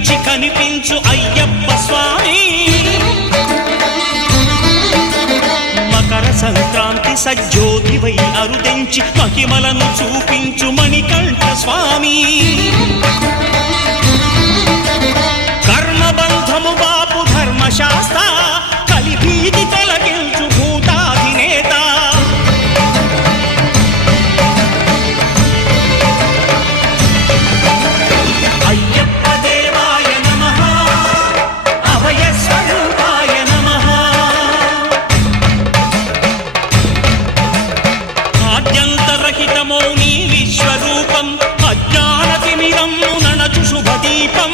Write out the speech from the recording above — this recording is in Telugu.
కనిపించి కనిపించు అయ్యప్ప స్వామి. మకర సంక్రాంతి సజ్జోతివై అరుదెంచి మహిమలను చూపించు మణికంఠ స్వామి. అంతరహితమౌని నీ విశ్వరూపం. అజ్ఞానతిమిరం నణచు శుభదీపం.